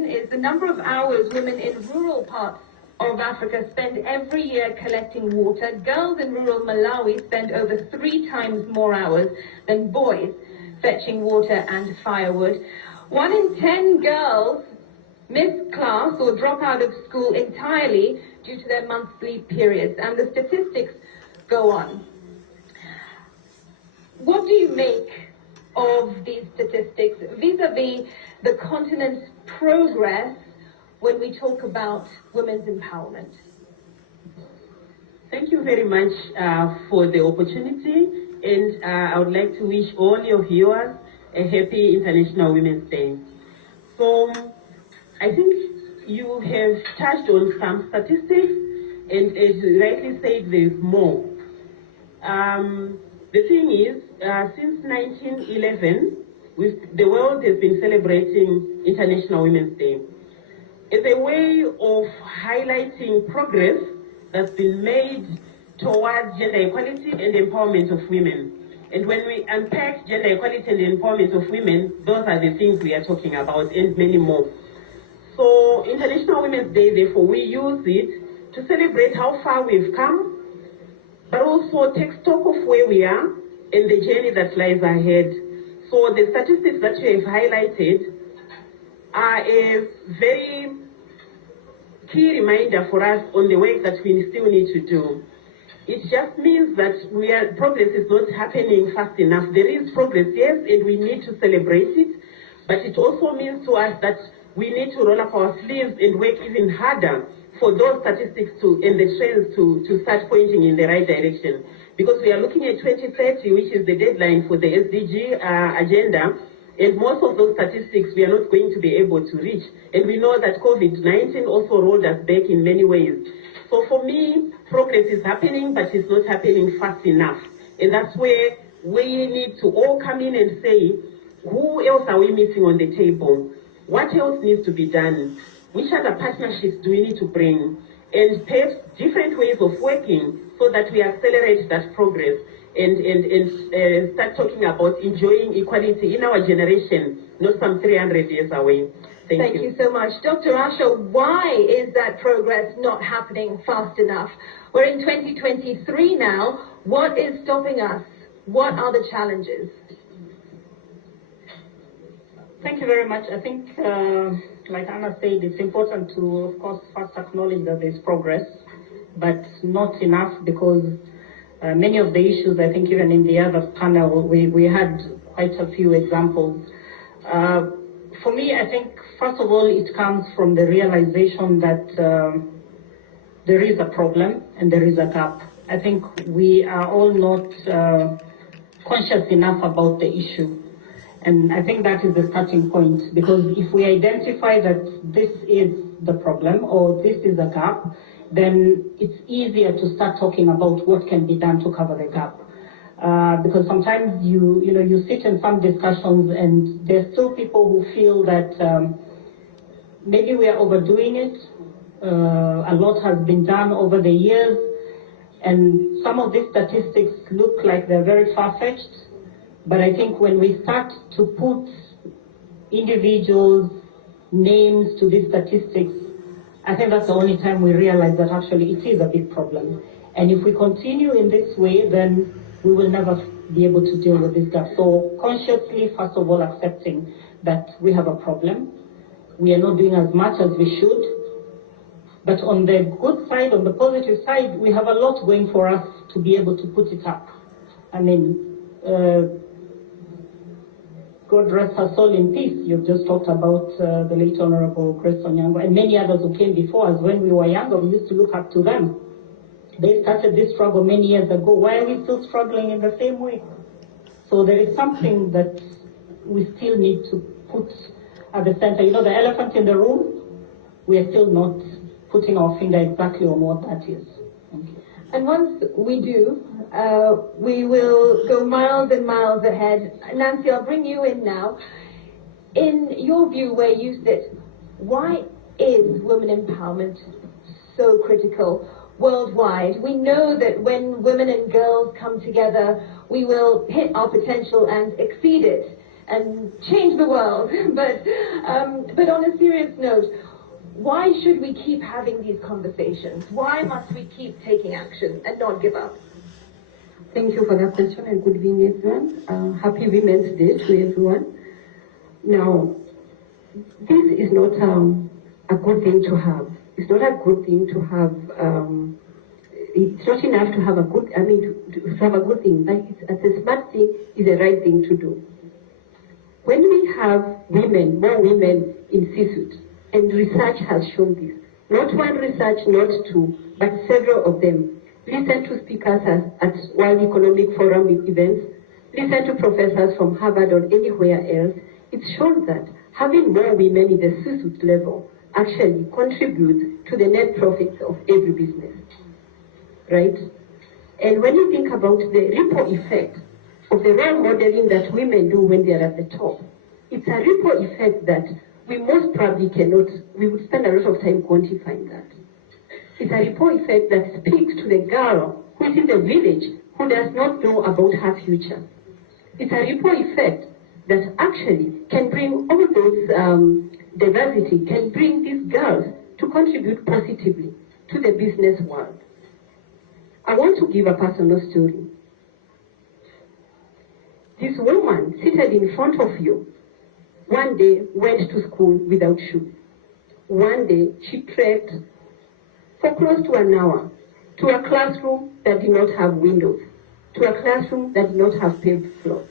question is the number of hours women in rural parts of Africa spend every year collecting water. Girls in rural Malawi spend over 3 times more hours than boys fetching water and firewood. 1 in 10 girls miss class or drop out of school entirely due to their monthly periods, and the statistics go on. What do you make of these statistics vis-a-vis the continent's progress when we talk about women's empowerment? Thank you very much for the opportunity, and I would like to wish all your viewers a happy International Women's Day. So I think you have touched on some statistics, and as you rightly said, there's more. The thing is, since 1911, the world has been celebrating International Women's Day. It's a way of highlighting progress that's been made towards gender equality and empowerment of women. And when we unpack gender equality and empowerment of women, those are the things we are talking about and many more. So International Women's Day, therefore, we use it to celebrate how far we've come, but also take stock of where we are and the journey that lies ahead. So the statistics that you have highlighted are a very key reminder for us on the work that we still need to do. It just means that progress is not happening fast enough. There is progress, yes, and we need to celebrate it, but it also means to us that we need to roll up our sleeves and work even harder for those statistics and the trends to start pointing in the right direction. Because we are looking at 2030, which is the deadline for the SDG agenda, and most of those statistics we are not going to be able to reach. And we know that COVID-19 also rolled us back in many ways. So for me, progress is happening, but it's not happening fast enough. And that's where we need to all come in and say, who else are we missing on the table? What else needs to be done? Which other partnerships do we need to bring? And perhaps different ways of working so that we accelerate that progress and start talking about enjoying equality in our generation, not some 300 years away. Thank you so much. Dr. Asha, why is that progress not happening fast enough? We're in 2023 now. What is stopping us? What are the challenges? Thank you very much. I think, like Anna said, it's important to, of course, first acknowledge that there's progress, but not enough because many of the issues, I think even in the other panel, we had quite a few examples. For me, I think, first of all, it comes from the realization that there is a problem and there is a gap. I think we are all not conscious enough about the issue. And I think that is the starting point, because if we identify that this is the problem or this is a gap, then it's easier to start talking about what can be done to cover the gap. Because sometimes you sit in some discussions and there's still people who feel that maybe we are overdoing it. A lot has been done over the years, and some of these statistics look like they're very far-fetched. But I think when we start to put individuals' names to these statistics, I think that's the only time we realize that actually it is a big problem. And if we continue in this way, then we will never be able to deal with this gap. So consciously, first of all, accepting that we have a problem. We are not doing as much as we should. But on the good side, on the positive side, we have a lot going for us to be able to put it up. I mean, God rest her soul in peace. You've just talked about the late Honorable Grace Onyango and many others who came before us. When we were younger, we used to look up to them. They started this struggle many years ago. Why are we still struggling in the same way? So there is something that we still need to put at the center. You know, the elephant in the room, we are still not putting our finger exactly on what that is. Thank you. And once we do, we will go miles and miles ahead. Nancy, I'll bring you in now. In your view, where you sit, why is women empowerment so critical worldwide? We know that when women and girls come together, we will hit our potential and exceed it. and change the world. But on a serious note, why should we keep having these conversations? Why must we keep taking action and not give up? Thank you for that question, and good evening, everyone. Happy Women's Day to everyone. Now, this is not a good thing to have. It's not a good thing to have. It's not enough to have a good. To have a good thing. Like it's a smart thing is the right thing to do. When we have women, more women in C-suite, and research has shown this. Not one research, not two, but several of them. Listen to speakers at World Economic Forum events. Listen to professors from Harvard or anywhere else. It shows that having more women in the C-suite level actually contributes to the net profits of every business, right? And when you think about the ripple effect of the role modeling that women do when they are at the top, it's a ripple effect that we most probably cannot, we would spend a lot of time quantifying that. It's a ripple effect that speaks to the girl who is in the village who does not know about her future. It's a ripple effect that actually can bring all those diversity, can bring these girls to contribute positively to the business world. I want to give a personal story. This woman seated in front of you one day went to school without shoes. One day she trekked for close to an hour to a classroom that did not have windows, to a classroom that did not have paved floors.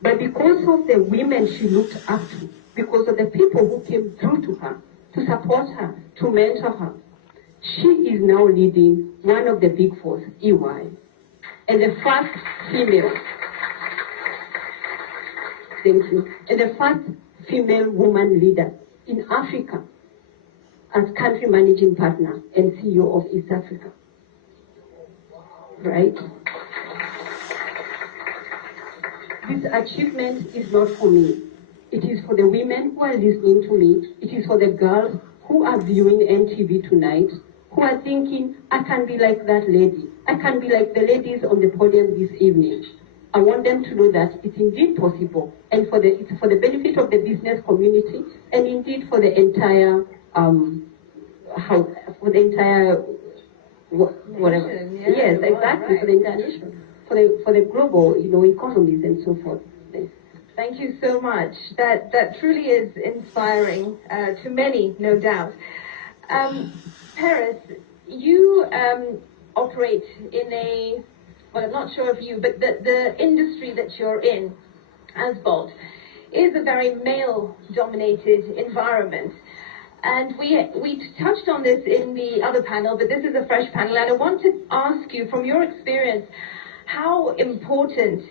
But because of the women she looked up to, because of the people who came through to her, to support her, to mentor her, she is now leading one of the big fours, EY, and the first female, thank you, and the first female woman leader in Africa as country managing partner and CEO of East Africa, right? This achievement is not for me. It is for the women who are listening to me. It is for the girls who are viewing NTV tonight, who are thinking, I can be like that lady. I can be like the ladies on the podium this evening. I want them to know that it's indeed possible, and it's for the benefit of the business community, and indeed for the entire whatever. Nation, yeah, yes, exactly, right. For the entire nation, for the global, economies and so forth. Thank you so much. That truly is inspiring to many, no doubt. Peris, you operate in well, I'm not sure if you, but the industry that you're in, asphalt, is a very male-dominated environment. And we touched on this in the other panel, but this is a fresh panel, and I want to ask you, from your experience, how important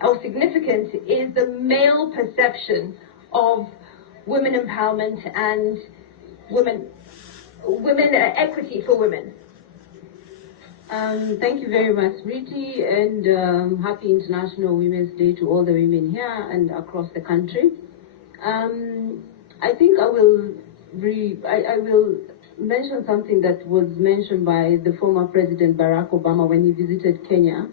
or significant is the male perception of women empowerment and women equity for women? Thank you very much, Smirti, and happy International Women's Day to all the women here and across the country. I think I will mention something that was mentioned by the former President Barack Obama when he visited Kenya.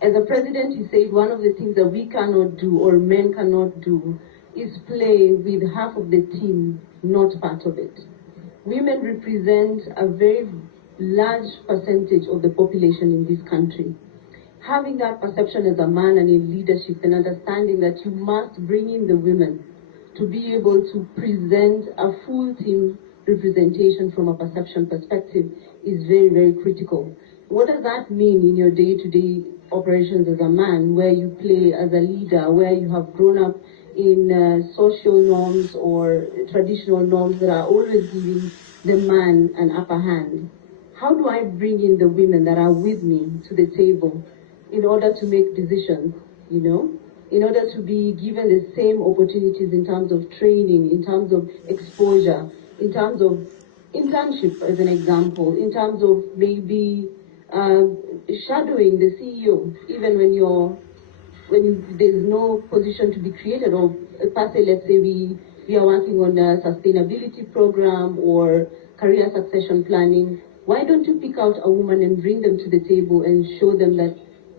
As a president, he said one of the things that we cannot do, or men cannot do, is play with half of the team, not part of it. Women represent a very large percentage of the population in this country. Having that perception as a man and in leadership, and understanding that you must bring in the women to be able to present a full team representation from a perception perspective is very, very critical. What does that mean in your day-to-day operations as a man, where you play as a leader, where you have grown up in social norms or traditional norms that are always giving the man an upper hand? How do I bring in the women that are with me to the table in order to make decisions, in order to be given the same opportunities in terms of training, in terms of exposure, in terms of internship, as an example, in terms of maybe shadowing the CEO, even when there's no position to be created, or per se, let's say we are working on a sustainability program or career succession planning. Why don't you pick out a woman and bring them to the table and show them that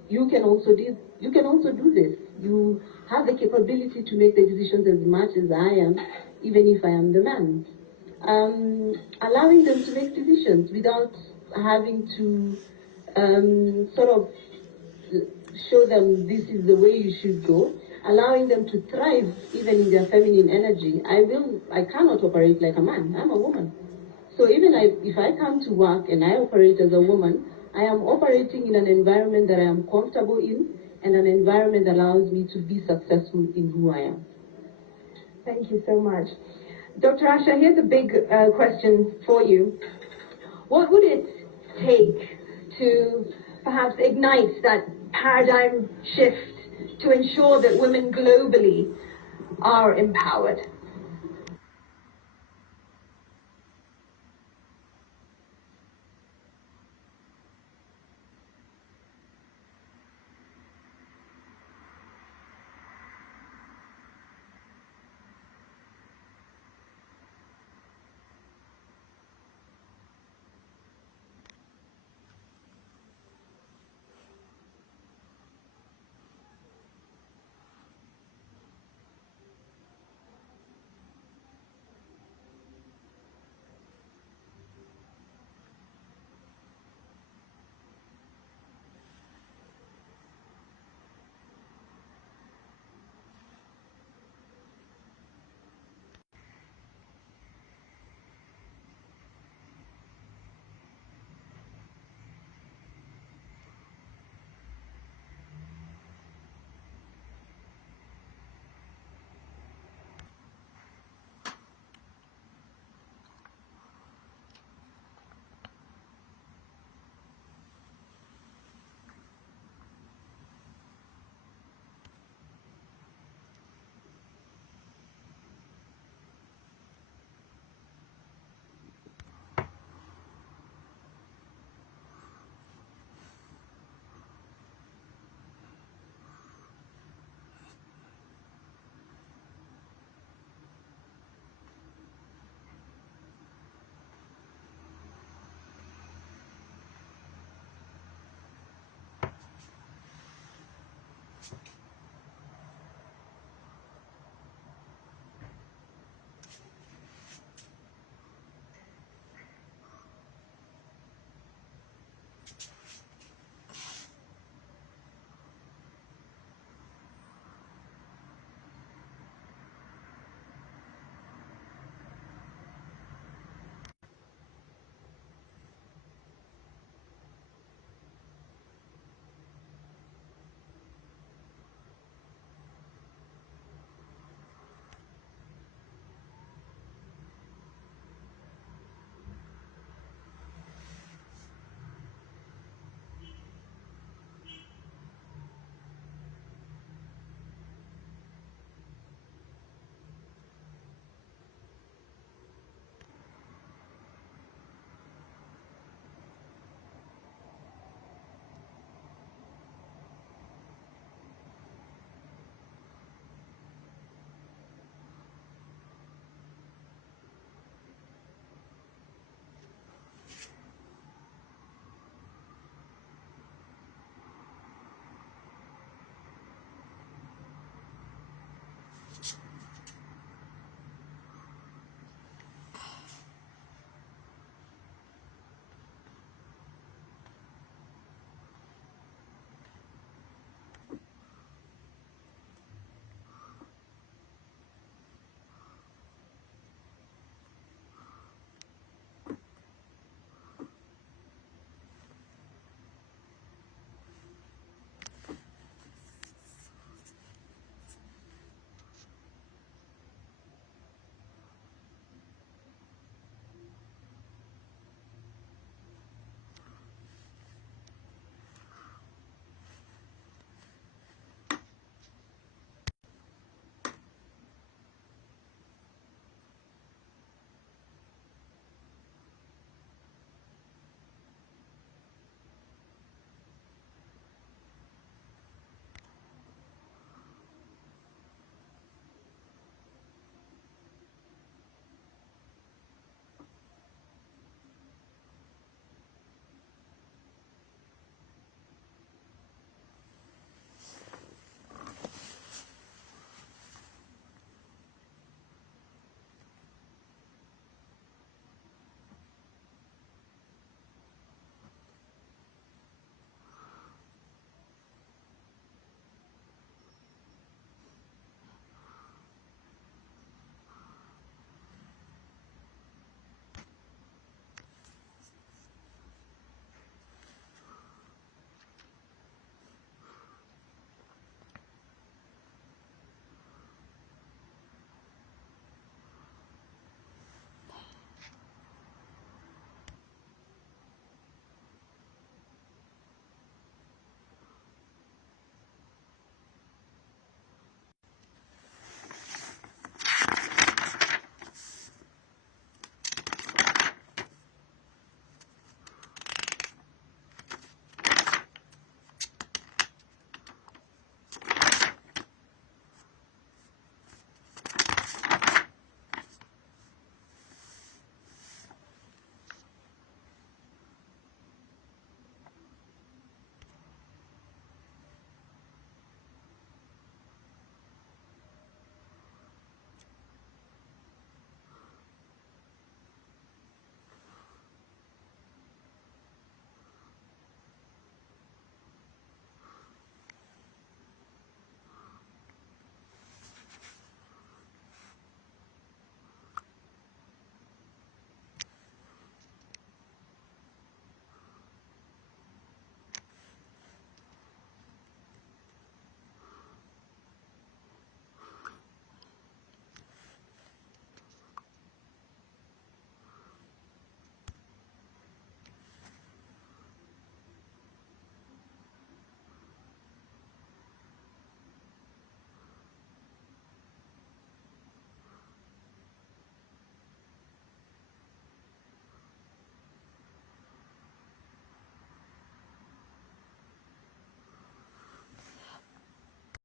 you can also you can also do this. You have the capability to make the decisions as much as I am, even if I am the man. Allowing them to make decisions without having to sort of show them this is the way you should go, allowing them to thrive even in their feminine energy. I cannot operate like a man. I'm a woman. So even if I come to work and I operate as a woman, I am operating in an environment that I am comfortable in and an environment that allows me to be successful in who I am. Thank you so much. Dr. Asha, here's a big question for you. What would it take to perhaps ignite that paradigm shift to ensure that women globally are empowered?